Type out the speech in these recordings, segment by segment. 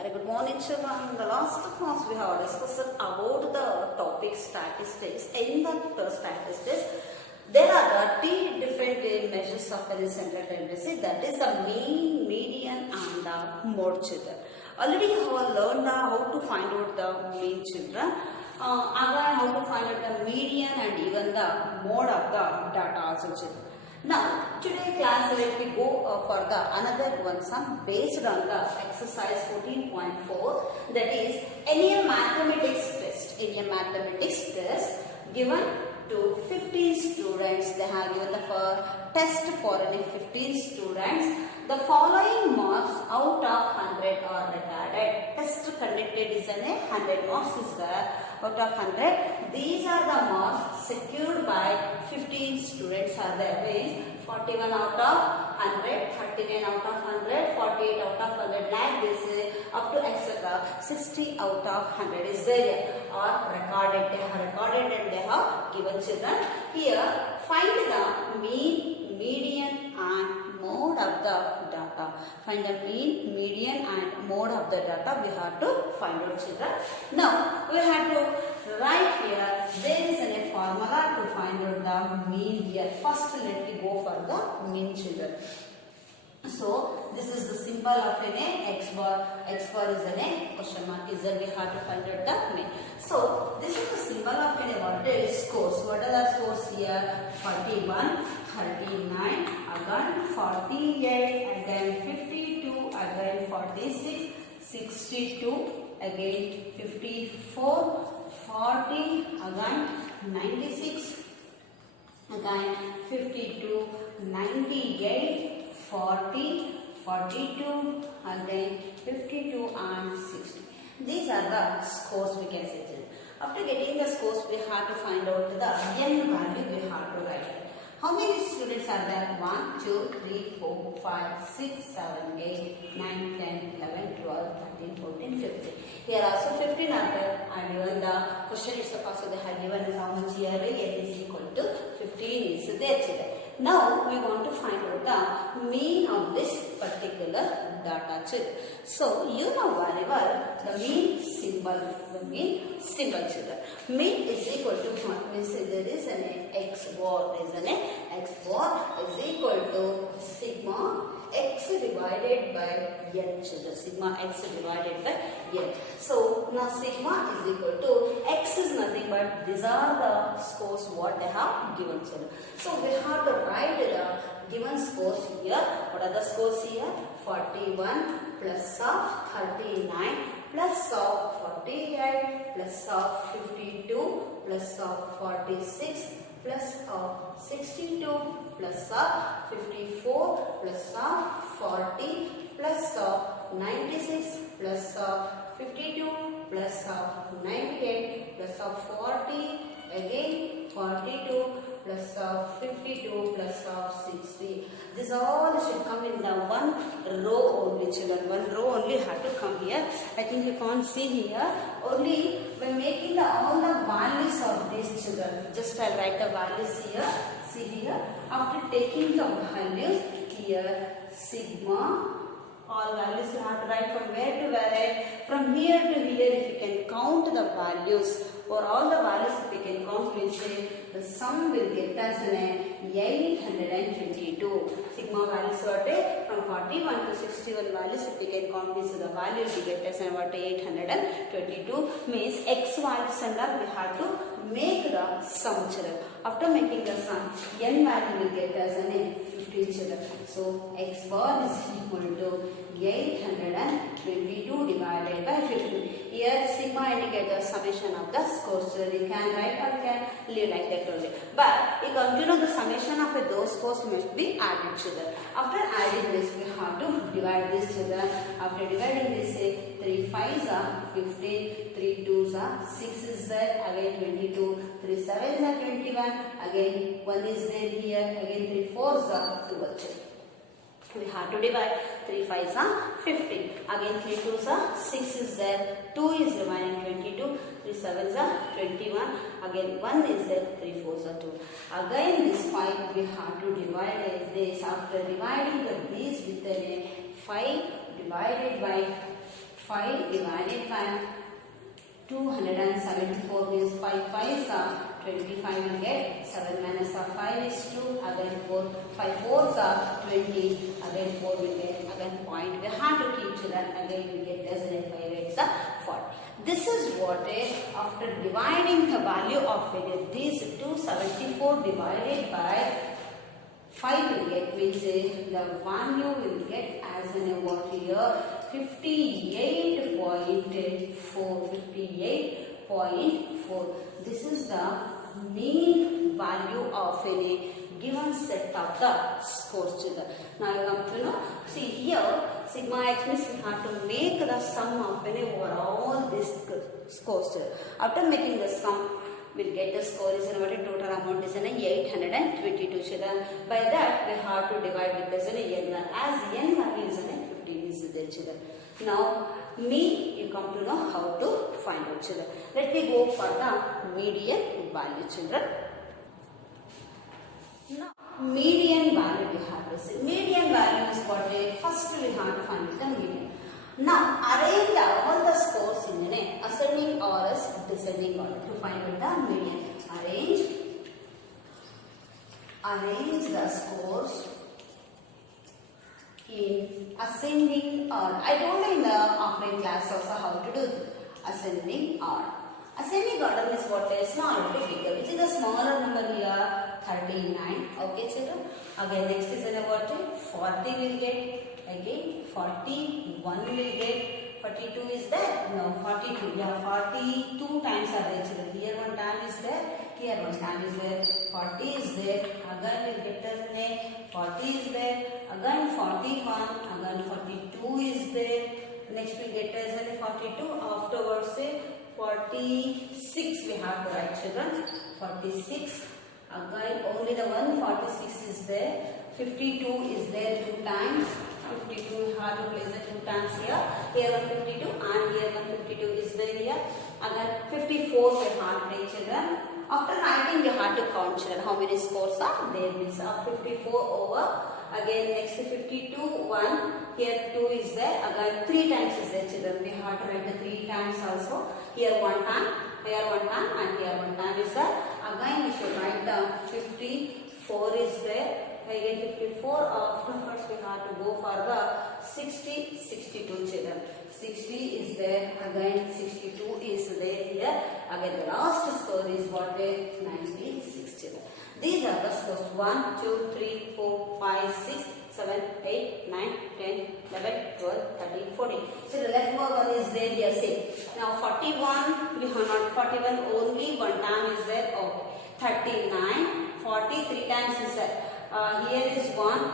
Very good morning, children. In the last class, we have discussed about the topic statistics. In the statistics, there are three different measures of the central tendency. That is the mean, median, and the mode, children. Already you have learned how to find out the mean, children. Again, how to find out the median and even the mode of the data also, children. Now, today class let me go for the another one sum based on the exercise 14.4, that is any mathematics test. In a mathematics test given to 15 students, they have given the test for any 15 students. The following marks out of 100 are recorded. Test conducted is 100 marks is there out of 100. These are the marks secured by 15 students are there. Means 41 out of 100, 39 out of 100, 48 out of 100, like this up to etc. 60 out of 100 is there are recorded. They have recorded and they have given children. Here find the mean, median and mode of the data. Find the mean, median and mode of the data we have to find out, children. Now we have to write here, there is a formula to find out the mean here. First let me go for the mean, children. So this is the symbol of an x bar. X bar is a question mark. Is that we have to find out the mean. So this is the symbol of an what is scores. What are the scores here? 41, 39, again 48, again 52, again 46, 62, again 54, 40, again 96, again 52, 98, 40, 42, again 52 and 60. These are the scores we can say. After getting the scores, we have to find out the n value we have to write. How many students are there? 1, 2, 3, 4, 5, 6, 7, 8, 9, 10, 11, 12, 13, 14, 15. Here also 15 are there, and even the question is also they have given us how much here n is equal to 15 is there, children. Now we want to find out the mean of this particular data, children. So you know very well the mean symbol, children. Mean is equal to what? Means there is an x bar, x bar is equal to sigma x divided by n, children. Sigma x divided by n. So now sigma is equal to x is nothing but these are the scores what they have given, children. So we have to write the given scores here. What are the scores here? 41 plus of 39 plus of 48 plus of 52 plus of 46 plus of 62 plus of 54 plus of 40 plus of 96 plus of 52 plus of 98 plus of 40 again 42 plus of 52 plus of 60. This all should come in the one row only, children. One row only have to come here. I think you can't see here. Only by making all the values of these, children. Just I'll write the values here. See here. After taking the values here, sigma. All values you have to write from where to where. From here to here, if you can count the values, or all the values if you can count, we say the sum will get us an 822. Sigma values are from 41 to 61 values. If you can count this, the value will get us an 822. Means x values and all we have to make the sum, children. After making the sum, n value will get us an 15, children. So x bar is equal to 822 divided by 15. Here sigma indicates the summation of the scores. So you can write or you can leave like that only. But you come to know the summation of those scores must be added, children. After adding this, we have to divide this, children. After dividing this, say 3 5s are 15, 3 2s are 6 is there, again 22, 3 7s are 21, again 1 is there here, again 3 4s are 12. We have to divide 3 5s are 15. Again 3 2s are 6 is there. 2 is remaining 22. 3 7s are 21. Again 1 is there. 3 4s are 2. Again this 5 we have to divide this. After dividing these with a 5 divided by 5 divided by 274 means 5 5s are 25 will get 7 minus 5 is 2 again 4 5 4s are 20 again 4 will get again point we have to keep children again we get dozen and 5 8s are 40. This is what is after dividing the value of these 274 divided by 5 will get means the value will get as in what here 58.4. This is the mean value of a given set of the scores children. Now you come to know, see here sigma x means we have to make the sum of over all these scores children. After making the sum, we'll get the score is what total amount is 822 children. By that we have to divide with this n as n value is 15 is there children. Now mean you come to know how to find out children. Let me go for the median value children. Now median value we have to see. Median value is what first we have to find the median. Now arrange all the scores in an ascending or as descending order to find out the median. Arrange the scores in ascending order. I told you in the offline class also how to do ascending order. Ascending order is what is smaller to bigger, which is the smaller number here 39. Okay children. Again next is what 40 will get, again 41 will get, 42 is there, no 42, yeah 42 times are there children. Here one time is there, here one time is there, 40 is there, again we'll get as 40 is there, again 41, again 42 is there, next we'll get as 42, afterwards say 46 we have to write children, 46, again only the 146 is there, 52 is there 2 times, 52 we have to place the 2 times here, here 152 and here 152 is there here, again 54 we have to take children. After writing you have to count children how many scores are there means 54 over, again next 52 1, here 2 is there, again 3 times is there children, we have to write the 3 times also, here 1 time, here 1 time and here 1 time is there, again we should write the 54 is there, again 54, afterwards we have to go for the 60, 62 children, 60 is there, again 62 is there here, again the last score is what 96 children. These are the scores 1, 2, 3, 4, 5, 6, 7, 8, 9, 10, 11, 12, 13, 14. So the left one is there here same. Now 41, we have not 41 only one time is there, okay. 39, 40 3 times is there. Here is 1,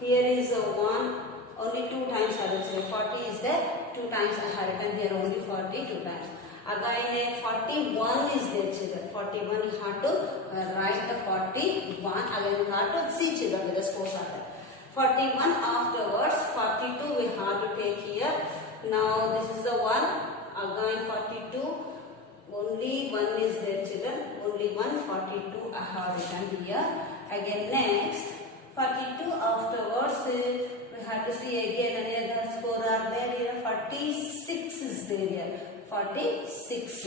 here is 1, only 2 times are there. 40 is there, 2 times I have written here only 40 2 times. Again 41 is there children, 41 you have to write the 41, again you have to see children with the scores are there. 41 afterwards, 42 we have to take here. Now this is the 1, again 42, only 1 is there children, only 1, 42 I have written here. Again next 42 afterwards we have to see again another score are there here, 46 is there here, 46.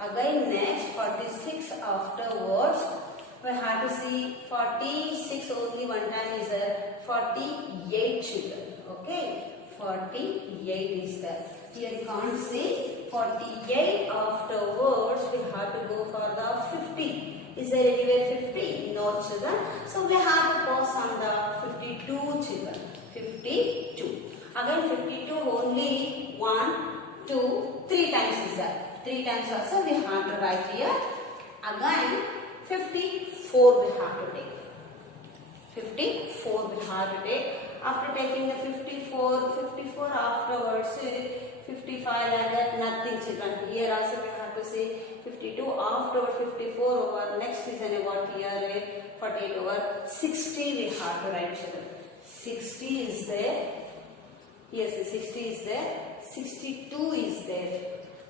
Again next 46 afterwards we have to see 46 only one time is there, 48 children, okay, 48 is there. Here you can't see 48 afterwards we have to go for the 50. Is there anywhere 50? No children. So we have to pass on the 52 children. 52. Again 52 only 1, 2, 3 times is there. 3 times also we have to write here. Again 54 we have to take. 54 we have to take. After taking the 54 afterwards 55 like that nothing children. Here also we have to say 52 afterward 54 over next is what here 48 over 60 we have to write children. 60 is there. Yes, 60 is there. 62 is there.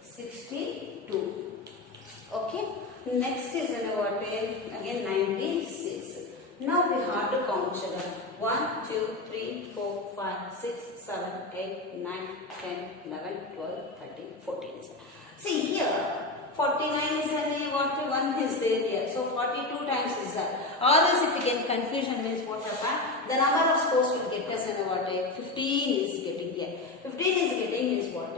62. Okay. Next is what again 96. Now we have to count children. 1, 2, 3, 4, 5, 6, 7, 8, 9, 10, 11, 12, 13, 14 is there. See here, 49 is there, what 1 is there here. So 42 times is there. Or else if you get confusion means what happen, the number of scores will get us in what 15 is getting here. 15 is getting is what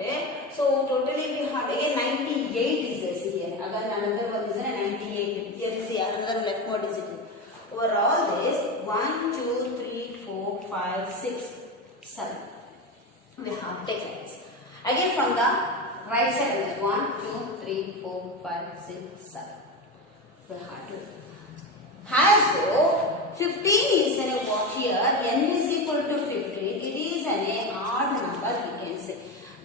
so totally we have again 98 is there. See here. Again another one is there 98. Here you see another left more digit. Overall this 1, 2, 3, 4, 5, 6, 7. We have taken. Again from the right side is 1, 2, 3, 4, 5, 6, 7. We have to. As though 15 is in a what here, n is equal to 15, it is an odd number we can say.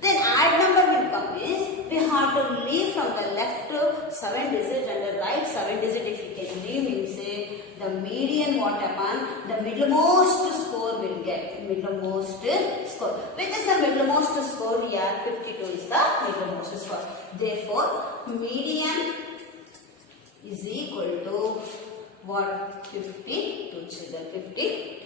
Then odd number will come is, we have to leave from the left 7 digit and the right 7 digit. If you can leave means say, the median what happen, the middlemost score will get, middlemost score. Which is the middlemost score here, 52 is the middlemost score. Therefore, median is equal to what? 52 children, 50.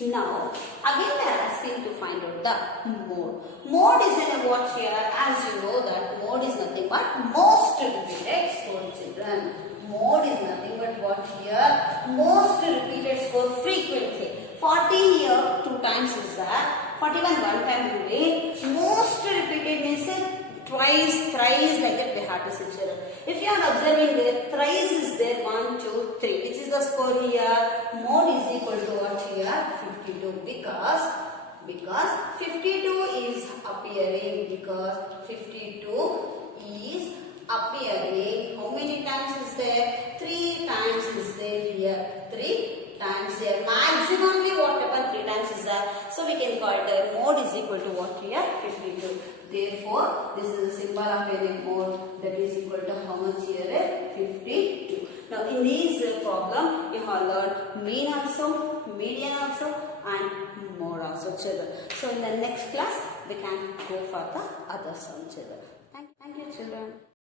Now, again they are asking to find out the mode. Mode is in a what here? As you know that mode is nothing but most repeated score children. Mode is nothing but what here? Most repeated score frequently. 40 here 2 times is there. 41 1 time only. Most repeated means twice, thrice like that we have to say children. If you are observing there, thrice is there 1, 2, 3. Which is the score here? Mode is equal to what here? 52 because 52 is appearing because 52 is appearing. How many times is there? 3 times is there here. 3 times here. Maximally what happen 3 times is there. So we can call it mode is equal to what here? 52. Therefore, this is a symbol of a mode that is equal to how much here? 52. Now in this problem, you have learned mean also, median also and mode also children. So in the next class, we can go for the other sum children. Thank you children.